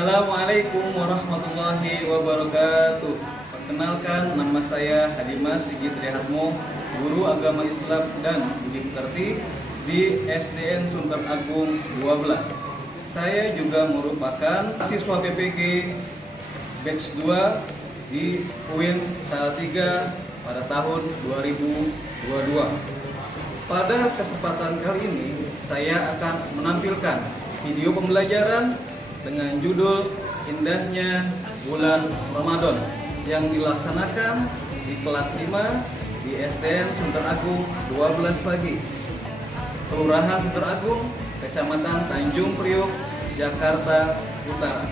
Assalamualaikum warahmatullahi wabarakatuh. Perkenalkan, nama saya Hadimas Sigit Rehatmo, guru agama Islam dan budi pekerti di SDN Sunter Agung 12. Saya juga merupakan siswa PPG batch 2 di UIN Salatiga pada tahun 2022. Pada kesempatan kali ini saya akan menampilkan video pembelajaran dengan judul Indahnya Bulan Ramadan yang dilaksanakan di kelas 5 di SDN Sunter Agung 12 pagi, Kelurahan Sunter Agung, Kecamatan Tanjung Priok, Jakarta Utara.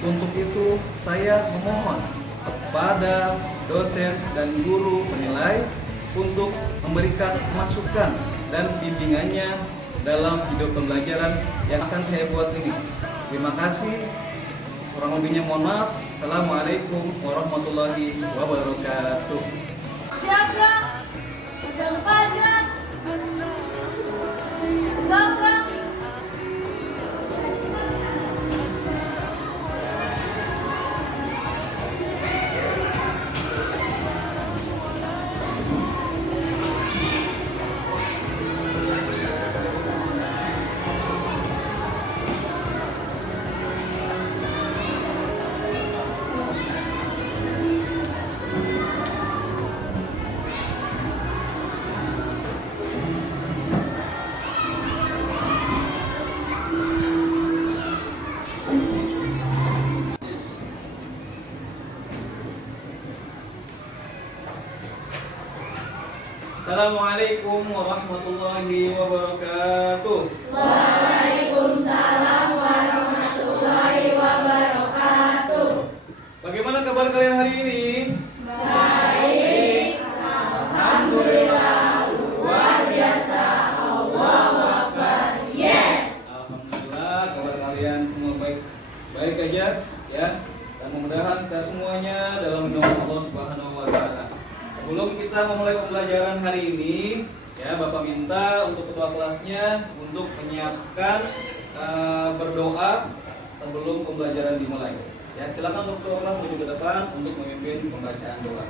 Untuk itu saya memohon kepada dosen dan guru penilai untuk memberikan masukan dan bimbingannya dalam video pembelajaran yang akan saya buat ini. Terima kasih. Kurang lebihnya mohon maaf. Assalamualaikum warahmatullahi wabarakatuh. Siap gerak. Jangan lupa gerak. Gerak gerak. Assalamualaikum warahmatullahi wabarakatuh. Waalaikumsalam warahmatullahi wabarakatuh. Bagaimana kabar kalian hari ini? Baik. Alhamdulillah. Luar biasa. Allahu Akbar. Yes. Alhamdulillah kabar kalian semua baik aja ya. Dan mudah-mudahan kita semuanya dalam lindungan Allah Subhanahu wa taala. Sebelum kita memulai pembelajaran hari ini, ya Bapak minta untuk ketua kelasnya untuk menyiapkan berdoa sebelum pembelajaran dimulai. Ya, silakan untuk ketua kelas maju ke depan untuk memimpin pembacaan doa.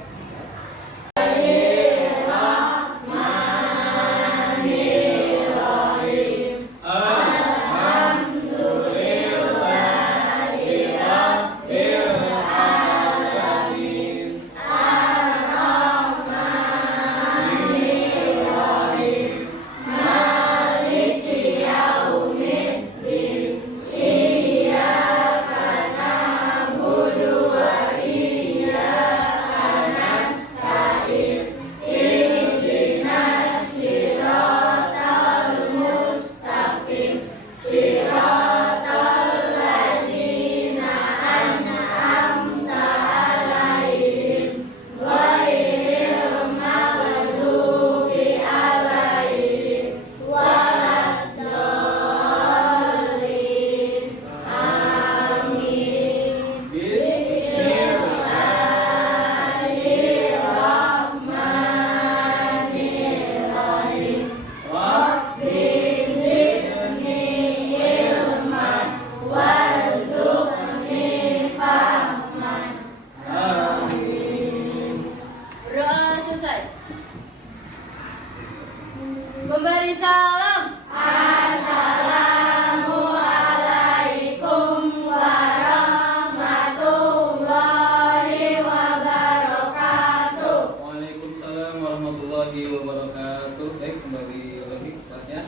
Memberi salam. Assalamualaikum warahmatullahi wabarakatuh. Waalaikumsalam warahmatullahi wabarakatuh. Baik, kembali lagi kelasnya.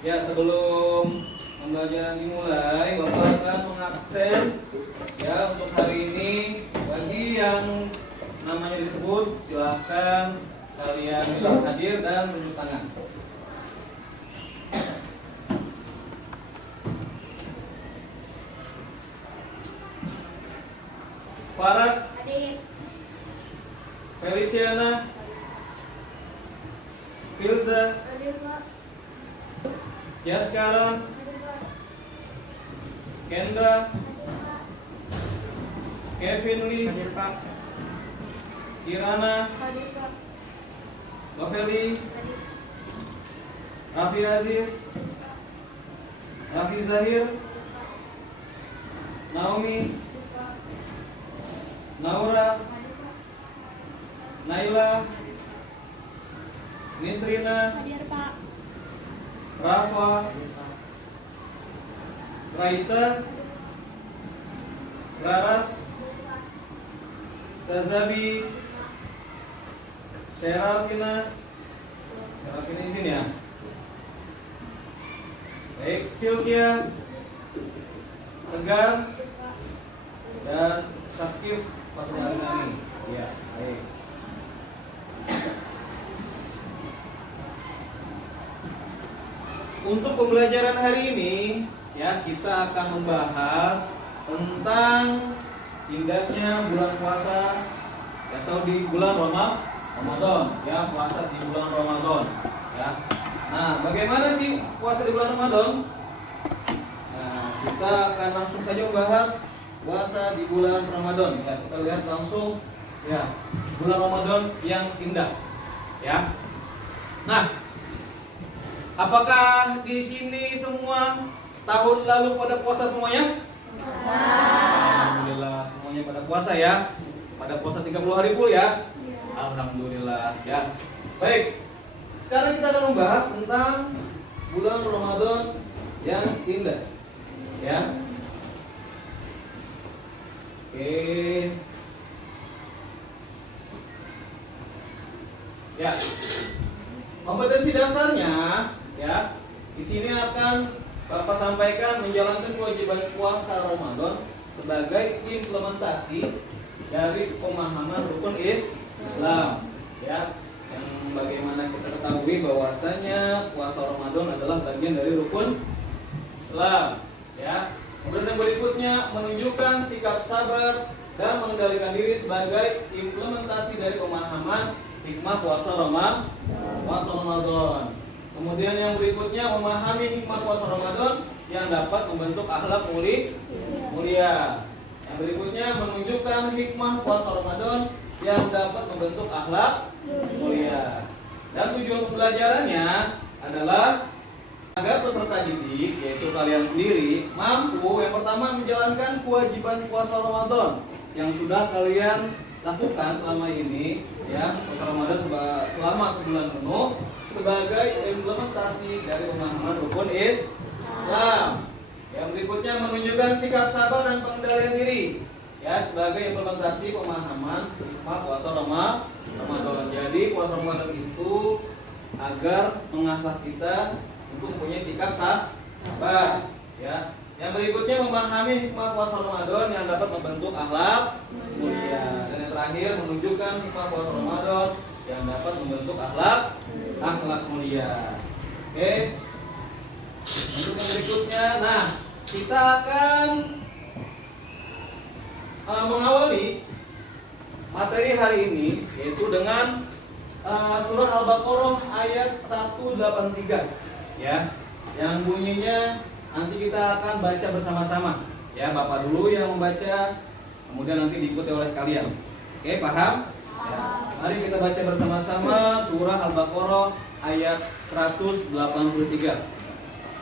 Ya, sebelum pembelajaran dimulai, Bapak akan mengabsen ya untuk hari ini. Bagi yang namanya disebut, silahkan kalian hadir dan menunjuk tangan. Faras, Adik. Feliciana, Filza, Adik Pak. Jaskara, Adik Pak. Kendra, Adik Pak. Kevin Lee, Kirana, Adik Pak. Noveli, Adik. Raffi Aziz, Raffi Zahir, Naomi, Naura, Naila, Nisrina, Hadir Pak. Rafa, Raisa, Laras, Sazabi, Serafina di sini ya. Baik, Sylvia, Tegar, dan Sakif Fatul Alinani. Ya, baik. Untuk pembelajaran hari ini, ya kita akan membahas tentang indahnya bulan puasa atau di bulan Ramadan, ya puasa di bulan Ramadan, ya. Nah, bagaimana sih puasa di bulan Ramadan? Nah, kita akan langsung saja membahas puasa di bulan Ramadan. Ya, kita lihat langsung, ya bulan Ramadan yang indah, ya. Nah, apakah di sini semua tahun lalu pada puasa semuanya? Alhamdulillah semuanya pada puasa ya. Pada puasa 30 hari full ya. Alhamdulillah ya. Baik. Sekarang kita akan membahas tentang bulan Ramadan yang indah. Ya. Oke. Ya. Kompetensi dasarnya ya. Di sini akan Bapak sampaikan menjalankan kewajiban puasa Ramadan sebagai implementasi dari pemahaman rukun Islam, ya. Yang bagaimana kita ketahui bahwasanya puasa Ramadan adalah bagian dari rukun Islam, ya. Kemudian yang berikutnya menunjukkan sikap sabar dan mengendalikan diri sebagai implementasi dari pemahaman hikmah puasa Ramadan. Kemudian yang berikutnya memahami hikmah puasa Ramadan yang dapat membentuk akhlak mulia. Yang berikutnya menunjukkan hikmah puasa Ramadan yang dapat membentuk akhlak mulia. Dan tujuan pembelajarannya adalah agar peserta didik, yaitu kalian sendiri, mampu yang pertama menjalankan kewajiban puasa Ramadan yang sudah kalian lakukan selama ini, ya, puasa Ramadan selama sebulan penuh sebagai implementasi dari pemahaman rukun Islam. Yang berikutnya menunjukkan sikap sabar dan pengendalian diri, ya, sebagai implementasi pemahaman hikmah puasa Ramadan. Jadi puasa Ramadan itu agar mengasah kita untuk mempunyai sikap sabar, ya. Yang berikutnya memahami hikmah puasa Ramadan yang dapat membentuk akhlak mulia. Dan yang terakhir menunjukkan hikmah puasa Ramadan yang dapat membentuk akhlak mulia. Oke. Untuk yang berikutnya, nah kita akan mengawali materi hari ini yaitu dengan surah Al-Baqarah ayat 183, ya, yang bunyinya nanti kita akan baca bersama-sama, ya. Bapak dulu yang membaca, kemudian nanti diikuti oleh kalian. Oke, paham? Ya. Mari kita baca bersama-sama surah Al-Baqarah ayat 183.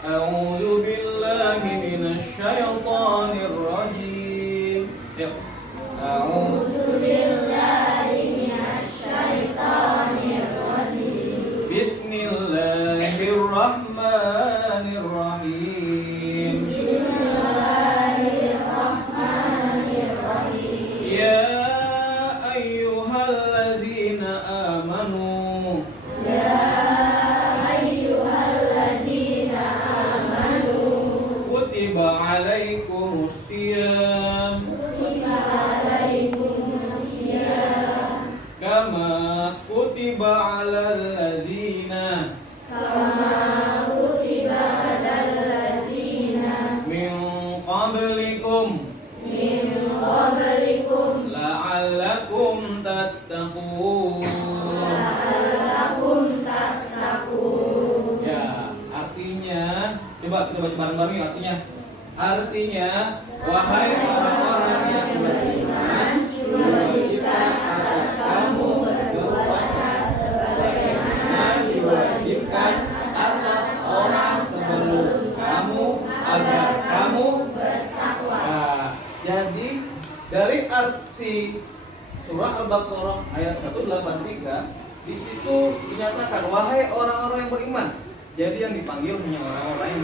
A'udzu billahi minasy syaithanir rajim. Yuk. A'udzu billahi minasy syaithanir rajim. Bismillahirrahmanirrahim. Bismillahirrahmanirrahim. Ya ayyuhalladzina amanu. Kutiba alaikumusiyam kama kutiba alal ladzina min qablikum la'allakum tattaqun. Ya, artinya coba kita baca bareng-bareng ya artinya. Artinya, wahai orang-orang yang beriman, diwajibkan atas kamu berpuasa sebagaimana diwajibkan atas orang sebelum kamu agar kamu bertakwa. Nah, dari arti surah Al-Baqarah ayat 183, di situ dinyatakan wahai orang-orang yang beriman. Jadi yang dipanggil hanya orang-orang yang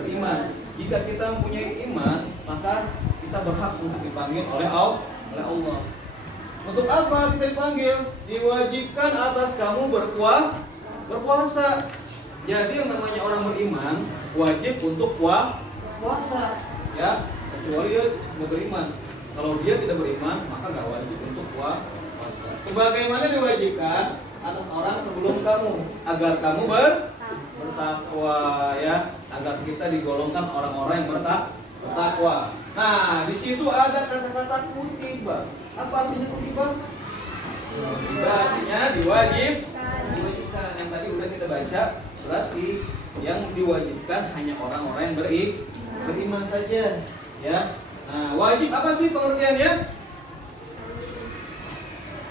beriman. Jika kita mempunyai iman, maka kita berhak untuk dipanggil oleh Allah. Untuk apa kita dipanggil? Diwajibkan atas kamu berpuasa. Jadi yang namanya orang beriman wajib untuk puasa, ya, kecuali dia tidak beriman. Kalau dia tidak beriman, maka nggak wajib untuk puasa. Sebagaimana diwajibkan atas orang sebelum kamu, agar kamu bertakwa, ya, agar kita digolongkan orang-orang yang bertakwa. Nah, di situ ada kata-kata kutiba. Apa artinya kutiba? Kutiba artinya diwajibkan. Yang tadi udah kita baca, berarti yang diwajibkan hanya orang-orang yang beriman saja, ya. Nah, wajib apa sih pengertiannya?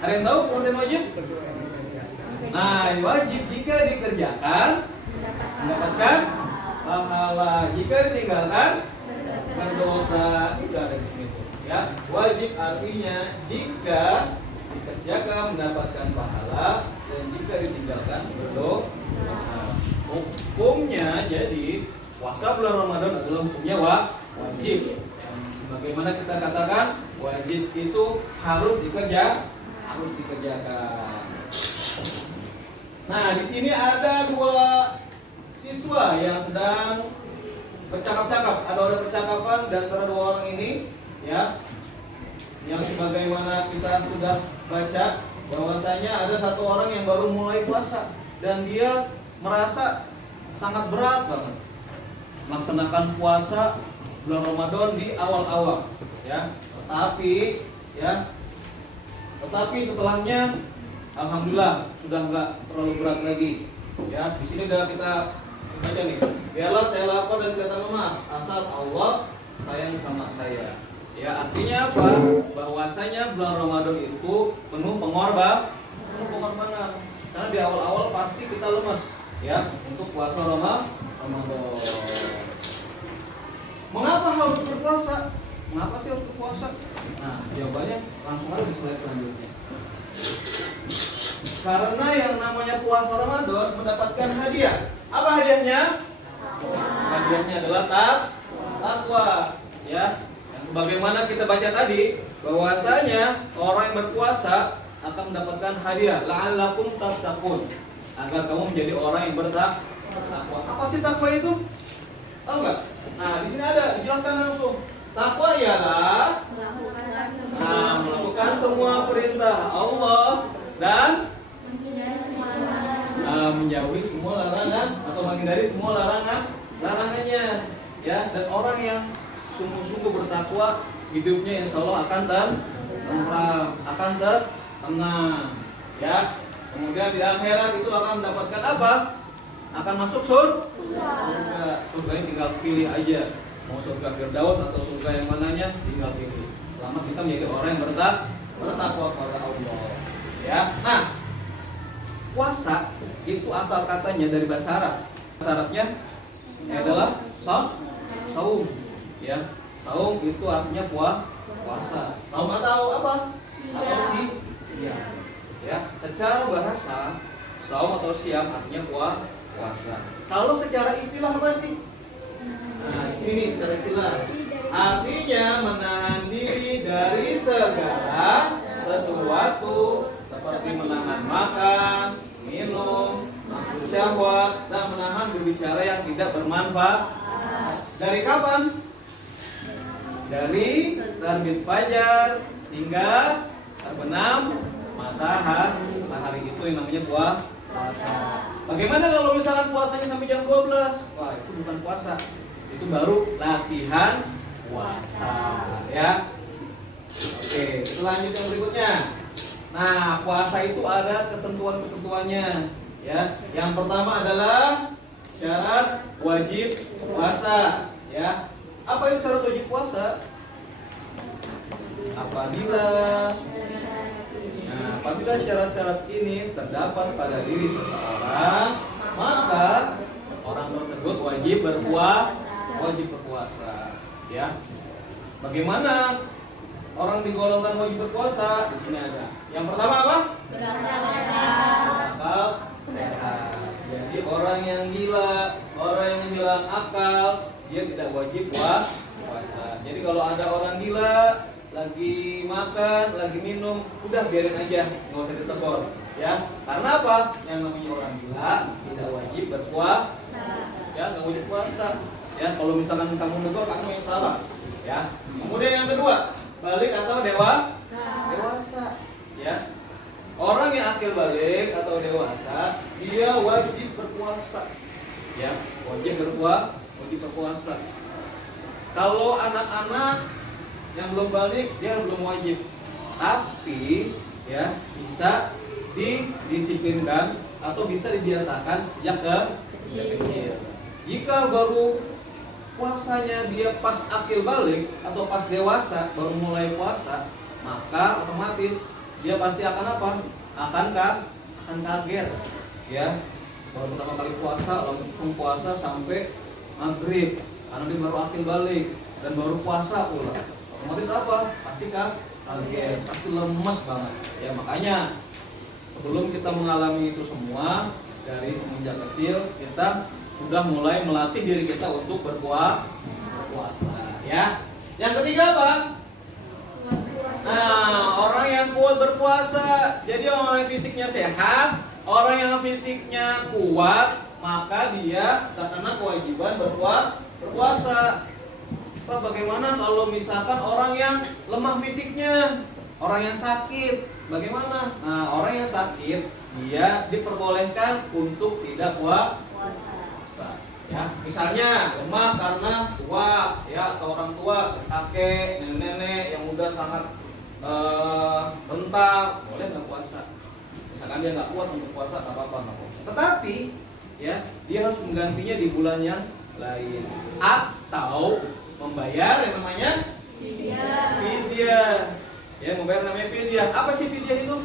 Ada yang tahu pengertian wajib? Nah, wajib jika dikerjakan mendapatkan pahala, jika ditinggalkan berdosa. Itu ada di sini, ya. Wajib artinya jika dikerjakan mendapatkan pahala dan jika ditinggalkan berdosa. Hukumnya jadi puasa bulan Ramadan adalah hukumnya wajib. Bagaimana kita katakan wajib itu harus dikerjakan. Nah, di sini ada dua siswa yang sedang bercakap-cakap. Ada percakapan di antara dua orang ini, ya. Yang sebagaimana kita sudah baca bahwasanya ada satu orang yang baru mulai puasa dan dia merasa sangat berat banget melaksanakan puasa bulan Ramadan di awal-awal, ya. Tetapi setelahnya alhamdulillah sudah enggak terlalu berat lagi, ya. Di sini udah kita baca nih, biarlah saya lapar dan kelihatan lemas asal Allah sayang sama saya, ya. Artinya apa? Bahwasanya bulan Ramadan itu penuh pengorbanan, karena di awal-awal pasti kita lemas, ya, untuk puasa Ramadan. Mengapa harus berpuasa? Mengapa sih harus berpuasa? Nah, jawabannya langsung ada di slide selanjutnya. Karena yang namanya puasa Ramadan mendapatkan hadiah. Apa hadiahnya? Hadiahnya adalah takwa, ya. Yang sebagaimana kita baca tadi, bahwasanya orang yang berpuasa akan mendapatkan hadiah, la'allakum tattaqun, agar kamu menjadi orang yang bertakwa. Apa sih takwa itu? Tahu nggak? Nah, di sini ada dijelaskan langsung. Takwa ialah melakukan semua perintah Allah dan menjauhi semua larangan atau menghindari semua larangannya, ya. Dan orang yang sungguh-sungguh bertakwa, hidupnya insya Allah akan tenang, ya. Kemudian di akhirat itu akan mendapatkan apa? Akan masuk surga. Surganya tinggal pilih aja, mau surga Firdaus atau surga yang mananya, tinggal pilih. Selama kita menjadi orang yang bertakwa kepada Allah, ya. Nah, puasa itu asal katanya dari bahasa Arab. Bahasa Arabnya adalah saum, ya. Saum itu artinya puasa. Saum atau apa? Atau siam, ya. Secara bahasa saum atau siam artinya puasa. Kalau secara istilah apa sih? Nah, di sini secara istilah artinya menahan diri dari segala sesuatu seperti menahan makan, minum, nafsu syahwat, dan menahan berbicara yang tidak bermanfaat. Dari kapan? Dari terbit fajar hingga terbenam matahari itu yang namanya puasa. Bagaimana kalau misalkan puasanya sampai jam 12? Wah, itu bukan puasa. Itu baru latihan puasa, ya. Oke, kita lanjut yang berikutnya. Nah, puasa itu ada ketentuan-ketentuannya, ya. Yang pertama adalah syarat wajib puasa, ya. Apa itu syarat wajib puasa? Apabila syarat-syarat ini terdapat pada diri seseorang, maka orang tersebut wajib berpuasa, ya. Bagaimana orang digolongkan wajib berpuasa? Di sini ada. Yang pertama apa? Berakal sehat. Akal sehat. Jadi orang yang gila, orang yang hilang akal, dia tidak wajib puasa. Jadi kalau ada orang gila, lagi makan, lagi minum, udah biarin aja, nggak usah ditegur, ya. Karena apa? Yang namanya orang gila tidak wajib berpuasa, ya, nggak wajib puasa. Ya, kalau misalkan kamu negur, kamu yang salah, ya. Kemudian yang kedua, balik atau dewasa, ya. Orang yang akil balik atau dewasa, dia wajib berpuasa, ya, wajib berpuasa. Kalau anak-anak yang belum balik, dia belum wajib, tapi ya bisa didisiplinkan atau bisa dibiasakan sejak kecil. Jika baru puasanya dia pas akil balik atau pas dewasa baru mulai puasa, maka otomatis dia pasti akan apa? Akan kaget, ya. Baru pertama kali puasa, langsung puasa sampai maghrib, karena dia baru akil balik dan baru puasa pula. Otomatis apa? Pasti kaget, pasti lemes banget. Ya, makanya sebelum kita mengalami itu semua dari semenjak kecil, kita sudah mulai melatih diri kita untuk berpuasa, ya. Yang ketiga apa? Nah, orang yang kuat berpuasa. Jadi orang yang fisiknya sehat, orang yang fisiknya kuat, maka dia terkena kewajiban berpuasa. Pak, bagaimana kalau misalkan orang yang lemah fisiknya, orang yang sakit, bagaimana? Nah, orang yang sakit, dia diperbolehkan untuk tidak puasa. Ya, misalnya lemah karena tua, ya, atau orang tua, kakek, nenek-nenek yang udah sangat rentah, boleh nggak puasa. Misalkan dia nggak kuat untuk puasa, nggak apa-apa. Tetapi, ya, dia harus menggantinya di bulan yang lain, atau membayar yang namanya fidyah. Ya, membayar namanya fidyah. Apa sih fidyah itu?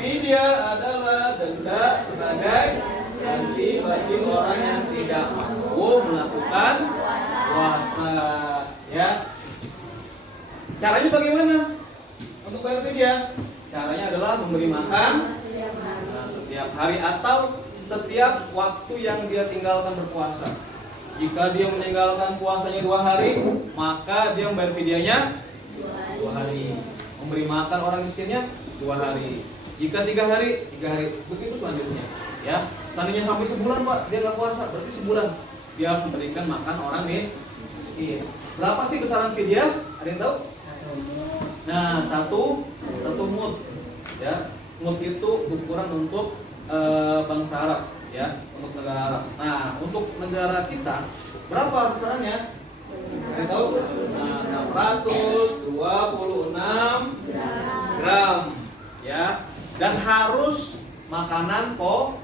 Fidyah adalah denda sebagai ganti bagi orang yang tidak mampu melakukan puasa. Ya. Caranya bagaimana? Untuk bayar fidyah, caranya adalah memberi makan setiap hari atau setiap waktu yang dia tinggalkan berpuasa. Jika dia meninggalkan puasanya 2 hari, maka dia membayar fidyahnya 2 hari. Memberi makan orang miskinnya 2 hari. Jika 3 hari, 3 hari. Begitu selanjutnya. Ya, seandainya sampai sebulan, Pak, dia nggak puasa, berarti sebulan dia harus memberikan makan orang miskin. Berapa sih besaran fidyah? Ada yang tahu? Nah, satu mud, ya. Mud itu ukuran untuk bangsa Arab, ya, untuk negara Arab. Nah, untuk negara kita berapa besarannya? Ada yang tahu? Nah, 626 gram, ya. Dan harus makanan pokok,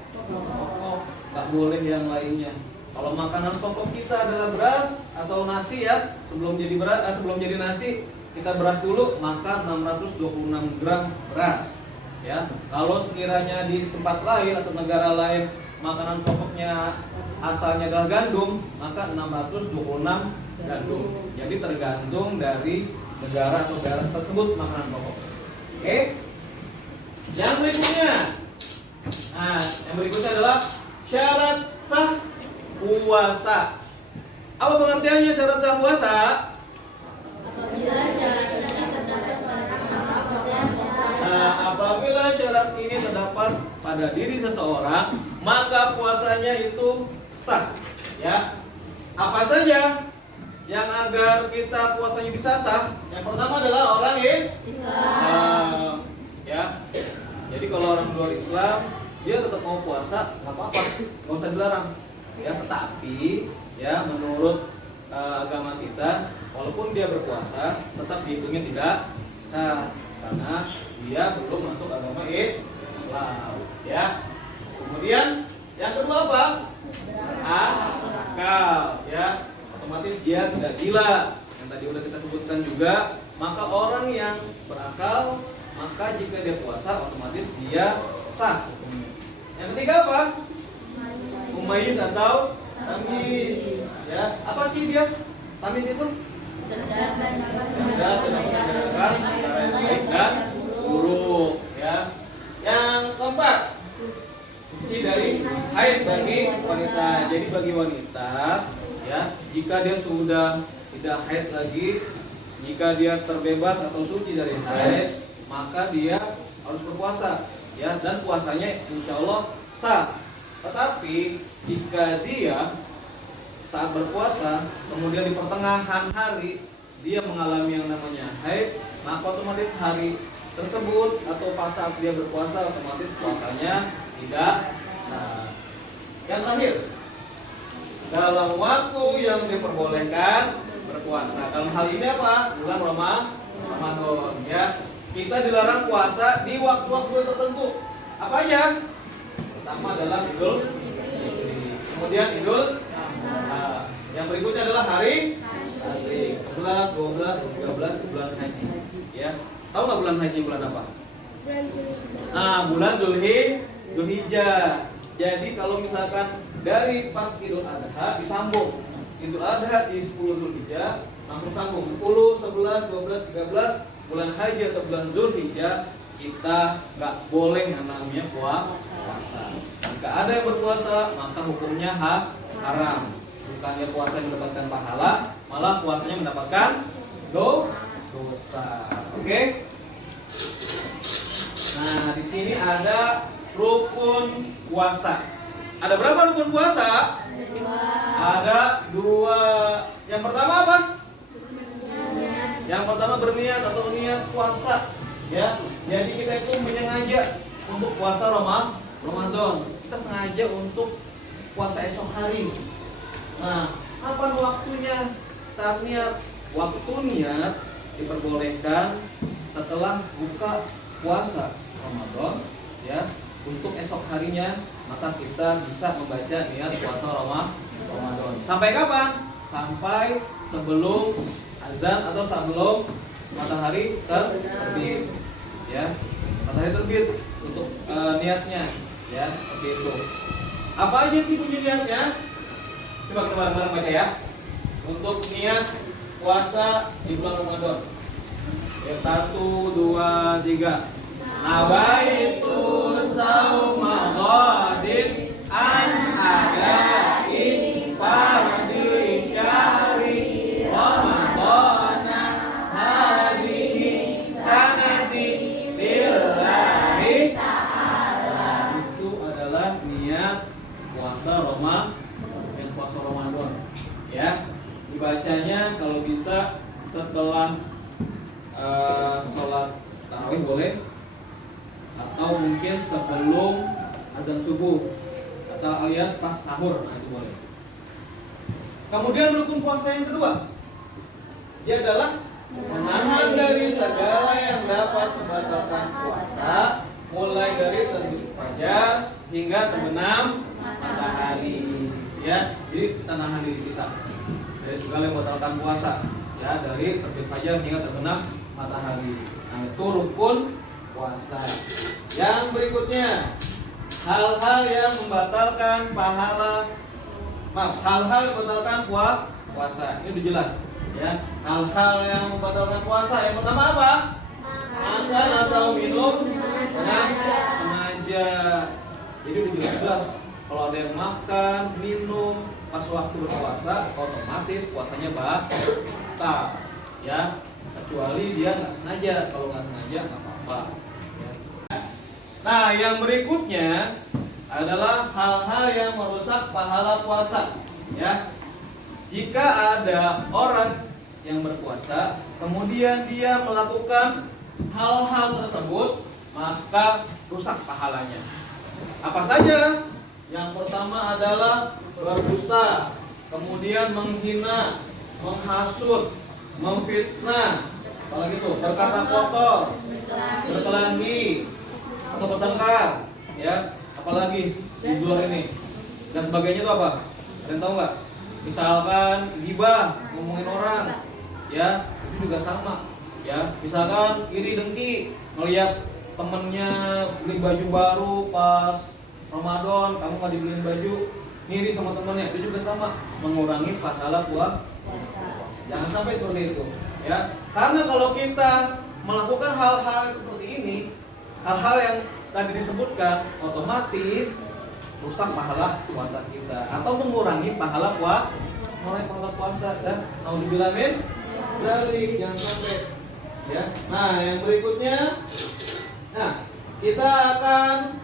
nggak boleh yang lainnya. Kalau makanan pokok kita adalah beras atau nasi, ya, sebelum jadi nasi kita beras dulu, maka 626 gram beras, ya. Kalau sekiranya di tempat lain atau negara lain makanan pokoknya asalnya adalah gandum, maka 626 gandum. Jadi tergantung dari negara atau daerah tersebut makanan pokok. Oke. Yang berikutnya. Nah, yang berikutnya adalah syarat sah puasa. Apa pengertiannya syarat sah puasa? Apabila syarat ini terdapat pada diri seseorang, maka puasanya itu sah. Ya. Apa saja yang agar kita puasanya bisa sah? Yang pertama adalah orang Islam. Ya. Jadi kalau orang luar Islam, dia tetap mau puasa, nggak apa-apa, nggak usah dilarang. Ya, tetapi ya menurut agama kita, walaupun dia berpuasa, tetap dihitungnya tidak sah karena dia belum masuk agama Islam, ya. Kemudian yang kedua apa? Akal, ya. Otomatis dia tidak gila. Yang tadi udah kita sebutkan juga, maka orang yang berakal, maka jika dia puasa otomatis dia sah hukumnya. Yang ketiga apa? Mumayyiz atau tamyiz, ya. Apa sih dia? Tamyiz itu cerdas dan cerdas dalam membedakan antara yang baik dan buruk, ya. Yang keempat, suci dari haid bagi wanita. Jadi bagi wanita, ya, jika dia sudah tidak haid lagi, jika dia terbebas atau suci dari haid, maka dia harus berpuasa, ya, dan puasanya insya Allah sah. Tetapi jika dia saat berpuasa kemudian di pertengahan hari dia mengalami yang namanya haid, maka otomatis hari tersebut atau pas saat dia berpuasa otomatis puasanya tidak sah. Yang terakhir, dalam waktu yang diperbolehkan berpuasa. Dalam hal ini apa? Bulan Ramadan, ya. Kita dilarang puasa di waktu-waktu tertentu. Apa aja? Pertama adalah Idul Fitri. Kemudian Idul Adha. Yang berikutnya adalah hari Tasyrik. 11, 12, 13 bulan haji. Ya. Tahu nggak bulan haji bulan apa? Nah, bulan Dzulhijjah. Jadi kalau misalkan dari pas Idul Adha disambung. Idul Adha di 10 Dzulhijjah langsung sambung 10, 11, 12, 13 bulan haji atau bulan Dzulhijjah kita nggak boleh yang namanya puasa. Jika ada yang berpuasa maka hukumnya haram. Bukannya puasa yang mendapatkan pahala, malah puasanya mendapatkan dosa. Oke? Nah, di sini ada rukun puasa. Ada berapa rukun puasa? Ada 2. Yang pertama apa? Yang pertama berniat atau niat puasa, ya. Jadi kita itu menyengaja untuk puasa Ramadan. Kita sengaja untuk puasa esok hari. Nah, kapan waktunya? Saat niat. Waktu niat diperbolehkan setelah buka puasa Ramadan, ya. Untuk esok harinya maka kita bisa membaca niat puasa Ramadan. Sampai kapan? Sampai sebelum azan atau sebelum matahari terbit, ya. Matahari terbit untuk niatnya, ya, seperti itu. Apa aja sih bunyi niatnya? Coba kita bareng-bareng baca ya. Untuk niat puasa di bulan Ramadan. Ya, 1, 2, 3. Nawaitu sauma ghadin an ada'i fardhi syahri Ramadana hadhihi sanati billahi ta'ala. Itu adalah niat puasa Ramadan, ya. Dibacanya kalau bisa setelah sholat tarawih boleh, atau mungkin sebelum azan subuh atau alias pas sahur, nah itu boleh. Kemudian rukun puasa yang kedua, dia adalah menahan dari segala yang dapat membatalkan puasa, mulai dari terbit fajar hingga terbenam matahari, ya. Jadi kita nahan diri kita dari segala yang membatalkan puasa, ya, dari terbit fajar hingga terbenam matahari. Nah, itu rukun puasa. Yang berikutnya, hal-hal yang membatalkan hal-hal yang membatalkan puasa. Ini udah jelas, ya. Hal-hal yang membatalkan puasa. Yang pertama apa? Makan atau minum sengaja. Jadi udah jelas. Kalau ada yang makan, minum pas waktu berpuasa, otomatis puasanya batal, ya. Kecuali dia nggak sengaja. Kalau nggak sengaja nggak apa-apa. Nah, yang berikutnya adalah hal-hal yang merusak pahala puasa, ya. Jika ada orang yang berpuasa, kemudian dia melakukan hal-hal tersebut, maka rusak pahalanya. Apa saja? Yang pertama adalah berdusta, kemudian menghina, menghasut, memfitnah, apalagi itu, berkata kotor, berkelahi, atau bertengkar, ya, apalagi di bulan ini dan sebagainya itu apa? Ada yang tahu nggak? Misalkan gibah, ngomongin orang, ya, itu juga sama, ya. Misalkan iri dengki, ngelihat temennya beli baju baru pas Ramadan, kamu nggak dibeliin baju, ngiri sama temennya, itu juga sama, mengurangi pahala puasa. Jangan sampai seperti itu, ya. Karena kalau kita melakukan hal-hal seperti ini, hal-hal yang tadi disebutkan, otomatis rusak pahala puasa kita atau mengurangi pahala puasa. Dan nauzubillah min dzalik, jangan sampai, ya. Nah, yang berikutnya, nah, kita akan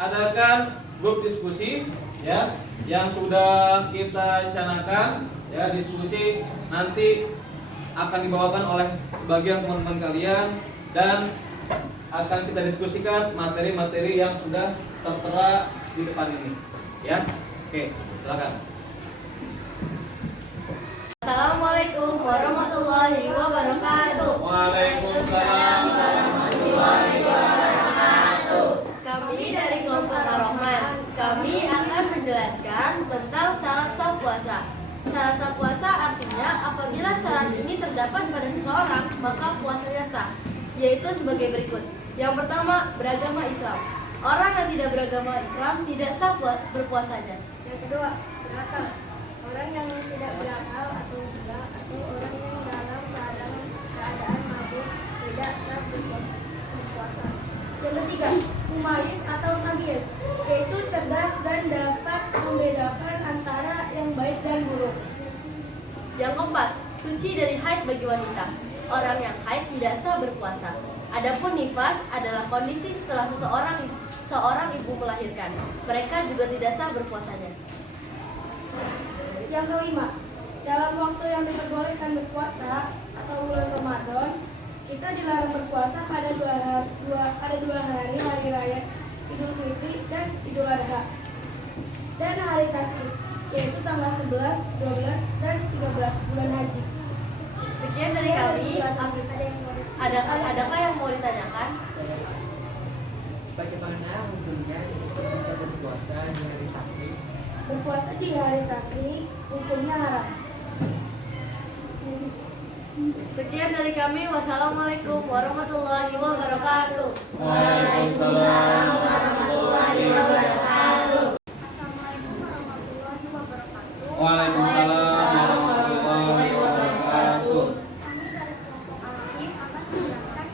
adakan grup diskusi, ya, yang sudah kita canangkan, ya. Diskusi nanti akan dibawakan oleh sebagian teman-teman kalian dan akan kita diskusikan materi-materi yang sudah tertera di depan ini, ya. Oke, silakan. Assalamualaikum warahmatullahi wabarakatuh. Waalaikumsalam warahmatullahi wabarakatuh. Kami dari kelompok Ar-Rahman. Kami akan menjelaskan tentang syarat sah puasa. Syarat sah puasa artinya apabila syarat ini terdapat pada seseorang, maka puasanya sah, yaitu sebagai berikut. Yang pertama, beragama Islam. Orang yang tidak beragama Islam tidak sah berpuasanya. Yang kedua, berakal. Orang yang tidak berakal atau gila atau orang yang dalam keadaan mabuk tidak sah berpuasa. Yang ketiga, humayis atau tabies, yaitu cerdas dan dapat membedakan antara yang baik dan buruk. Yang keempat, suci dari haid bagi wanita. Orang yang haid tidak sah berpuasa. Adapun nifas adalah kondisi setelah seorang ibu melahirkan. Mereka juga tidak sah berpuasanya. Yang kelima, dalam waktu yang diperbolehkan berpuasa atau bulan Ramadan, kita dilarang berpuasa pada dua hari raya Idul Fitri dan Idul Adha, dan hari Tasyrik, yaitu tanggal 11, 12, dan 13 bulan haji. Sekian dari kami. Adakah yang mau ditanyakan? Bagaimana hukumnya kita berpuasa di hari Tasyrik? Berpuasa di hari Tasyrik hukumnya haram. Sekian dari kami. Wassalamualaikum warahmatullahi wabarakatuh. Waalaikumsalam warahmatullahi wabarakatuh. Assalamualaikum warahmatullahi wabarakatuh. Waalaikumsalam warahmatullahi wabarakatuh. Kami dari kelompok Al-Alim akan menjelaskan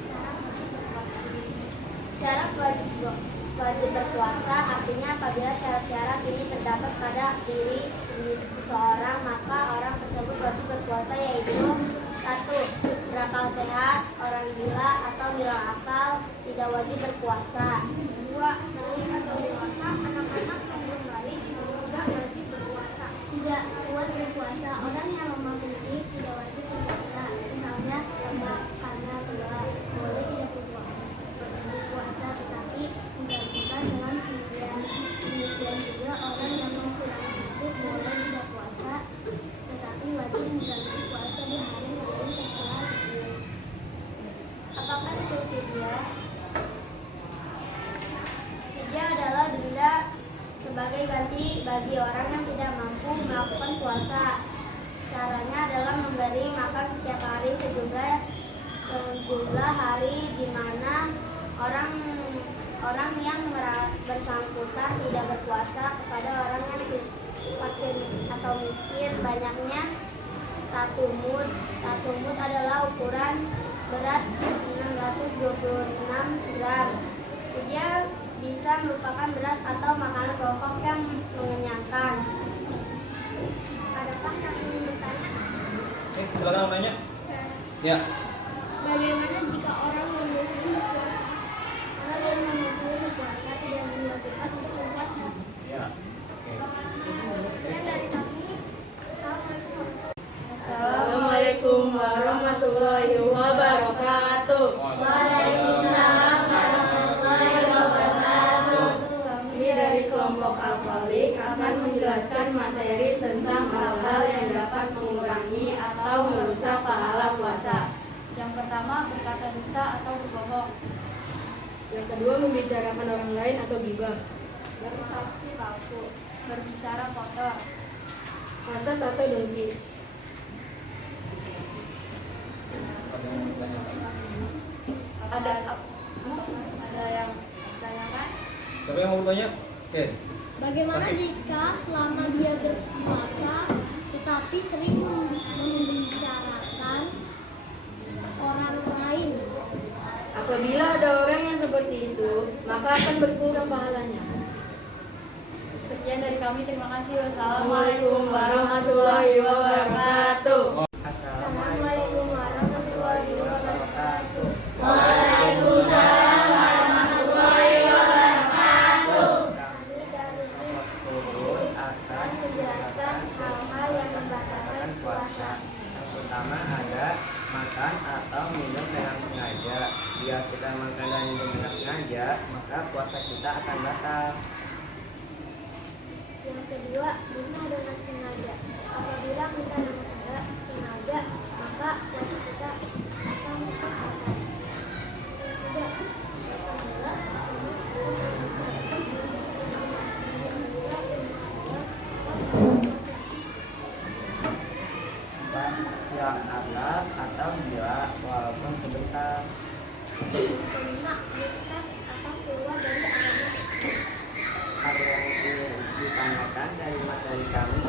syarat wajib berpuasa. Artinya apabila syarat-syarat ini terdapat pada diri seseorang, maka orang tersebut wajib berpuasa, yaitu 1. Berakal sehat. Orang gila atau hilang akal tidak wajib berpuasa. 2. Balik atau dewasa. Anak-anak yang belum balik tidak wajib berpuasa. 3. Kuat berpuasa. Orang yang lemah fisik tidak wajib berpuasa. Misalnya lemah karena gelar, boleh tidak berpuasa, tetapi menggantikan dengan fidyah. Demikian juga orang yang sedang sakit boleh tidak puasa, tetapi wajib mengganti puasa di hari lain setelah sembuh. Apakah itu fidyah? Fidyah adalah denda sebagai ganti bagi orang yang tidak mampu melakukan puasa. Caranya adalah memberi makan setiap hari sejumlah hari di mana orang yang bersangkutan tidak berpuasa kepada orang yang fakir atau miskin, banyaknya 1 mud. 1 mud adalah ukuran berat 626 gram. Dia bisa merupakan beras atau makanan pokok yang mengenyangkan. Adakah yang ingin bertanya? Silakan nanya. Ya. Bagaimana jika orang non-muslim berpuasa? Orang yang non-muslim berpuasa tidak diwajibkan untuk berpuasa. Ya. Sekian dari kami. Assalamualaikum warahmatullahi wabarakatuh. Waalaikumsalam warahmatullahi wabarakatuh. Kami dari kelompok Al-Falik akan menjelaskan materi tentang hal-hal yang dapat mengurangi atau merusak pahala puasa. Yang pertama, berkata dusta atau berbohong. Yang kedua, membicarakan orang lain atau gibah. Bersaksi palsu. Berbicara kotor. Hasad atau dengki. Ada yang tanyakan? Siapa yang mau bertanya? Oke. Bagaimana Oke. jika selama dia berpuasa tetapi sering membicarakan Apabila ada orang yang seperti itu, maka akan berkurang pahalanya. Sekian dari kami, terima kasih. Assalamualaikum warahmatullahi wabarakatuh. Assalamualaikum warahmatullahi wabarakatuh. Waalaikumsalam warahmatullahi wabarakatuh. Kami dari Kudus akan menjelaskan hal-hal yang membatalkan puasa. Yang pertama ada makan atau minum dengan sengaja. Bila kita makan dan minum dengan sengaja, maka puasa kita akan batal. Yang kedua, minum dengan sengaja. Apabila kita dengan sengaja, maka puasa kita akan batal. Yang ketiga, apabila Yang alat atau bila walaupun sebentar. kelima, lintas atau keluar dari agama Islam. Ada yang ingin ditanyakan dari materi kami.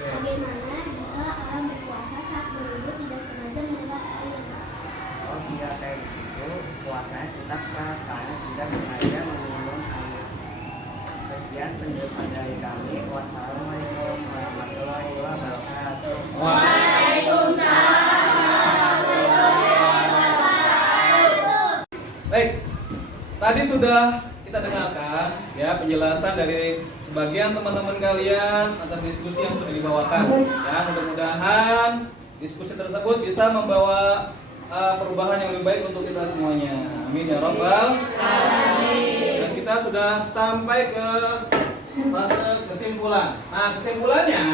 Bagaimana jika orang berpuasa saat berwudu tidak sengaja melewat air? Oh, bila kayak gitu, puasanya tetap sah karena tidak sengaja meminum air. Sekian penjelasan dari kami. Wassalamualaikum warahmatullahi wabarakatuh. Baik, tadi sudah kita dengarkan ya penjelasan dari sebagian teman-teman kalian atas diskusi yang sudah dibawakan. Ya, mudah-mudahan diskusi tersebut bisa membawa perubahan yang lebih baik untuk kita semuanya. Amin ya rabbal alamin. Dan kita sudah sampai ke fase kesimpulan. Nah, kesimpulannya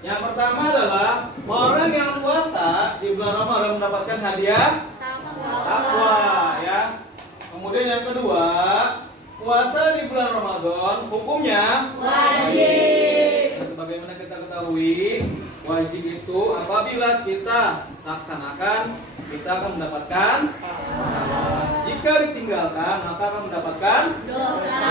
yang pertama adalah orang yang puasa di bulan Ramadan mendapatkan hadiah takwa ya. Kemudian yang kedua, puasa di bulan Ramadan hukumnya wajib. Dan sebagaimana kita ketahui, wajib itu apabila kita laksanakan, kita akan mendapatkan pahala. Jika ditinggalkan, maka akan mendapatkan dosa.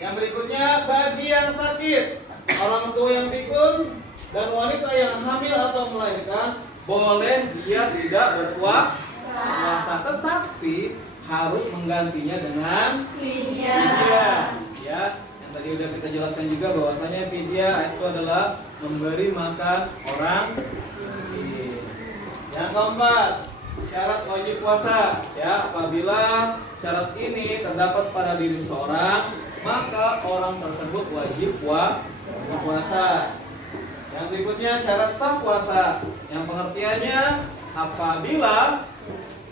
Yang berikutnya, bagi yang sakit, orang tua yang pikun, dan wanita yang hamil atau melahirkan, boleh dia tidak berpuasa, tetapi harus menggantinya dengan fidyah. Ya, yang tadi udah kita jelaskan juga bahwasanya fidyah itu adalah memberi makan orang miskin. Yang keempat, syarat wajib puasa. Ya, apabila syarat ini terdapat pada diri seseorang, maka orang tersebut wajib berpuasa. Yang berikutnya syarat sah puasa. Yang pengertiannya apabila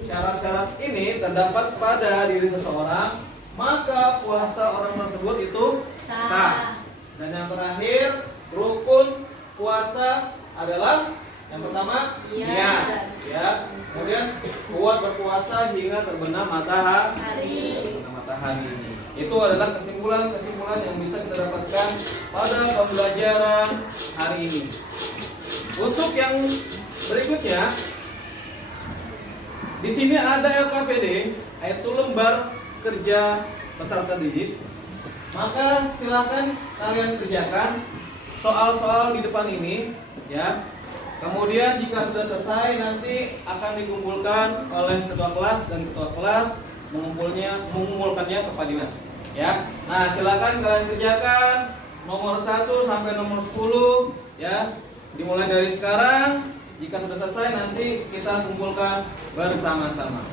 syarat-syarat ini terdapat pada diri seseorang, maka puasa orang tersebut itu sah. Dan yang terakhir, rukun puasa adalah yang pertama niat, ya. Kemudian kuat berpuasa hingga terbenam matahari. Itu adalah kesimpulan-kesimpulan yang bisa kita dapatkan pada pembelajaran hari ini. Untuk yang berikutnya, di sini ada LKPD, yaitu lembar kerja peserta didik. Maka silakan kalian kerjakan soal-soal di depan ini, ya. Kemudian jika sudah selesai nanti akan dikumpulkan oleh ketua kelas dan ketua kelas mengumpulkannya ke Padinas, ya. Nah, silakan kalian kerjakan nomor 1 sampai nomor 10, ya. Dimulai dari sekarang. Jika sudah selesai nanti kita kumpulkan bersama-sama.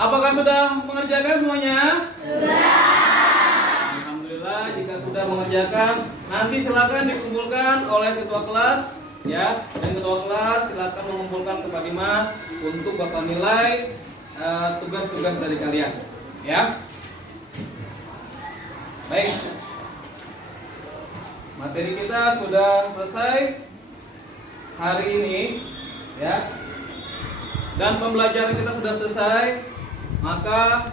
Apakah sudah mengerjakan semuanya? Sudah. Alhamdulillah, jika sudah mengerjakan, nanti silakan dikumpulkan oleh ketua kelas, ya. Dan ketua kelas silakan mengumpulkan ke Pak Dimas untuk bapak nilai tugas-tugas dari kalian, ya. Baik. Materi kita sudah selesai hari ini, ya. Dan pembelajaran kita sudah selesai. Maka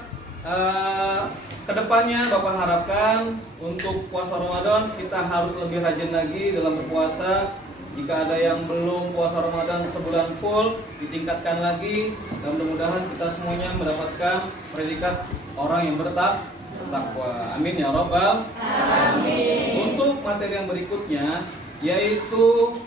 kedepannya Bapak harapkan untuk puasa Ramadan kita harus lebih rajin lagi dalam berpuasa. Jika ada yang belum puasa Ramadan sebulan full, ditingkatkan lagi. Dan mudah-mudahan kita semuanya mendapatkan predikat orang yang bertakwa. Amin ya rabbal alamin. Untuk materi yang berikutnya yaitu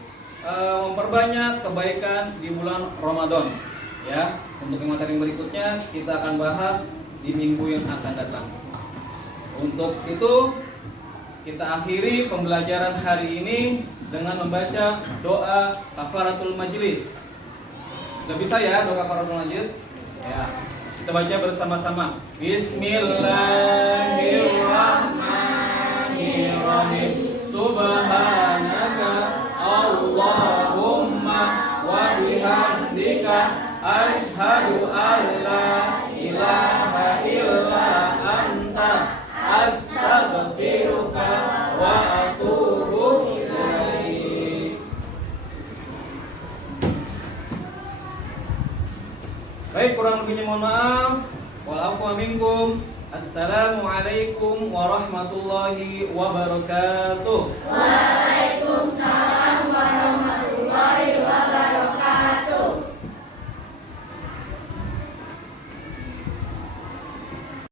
memperbanyak kebaikan di bulan Ramadan. Ya, untuk materi berikutnya kita akan bahas di minggu yang akan datang. Untuk itu kita akhiri pembelajaran hari ini dengan membaca doa kafaratul majlis. Sudah bisa ya doa kafaratul majlis? Ya. Kita baca bersama-sama. Bismillahirrahmanirrahim. Subhanaka Allahumma wa bihamdika asyhadu an la ilaha illa anta astaghfiruka wa atubu ilaik. Baik, kurang lebihnya mohon maaf. Wal afwa minkum. Assalamualaikum warahmatullahi wabarakatuh. Waalaikumsalam.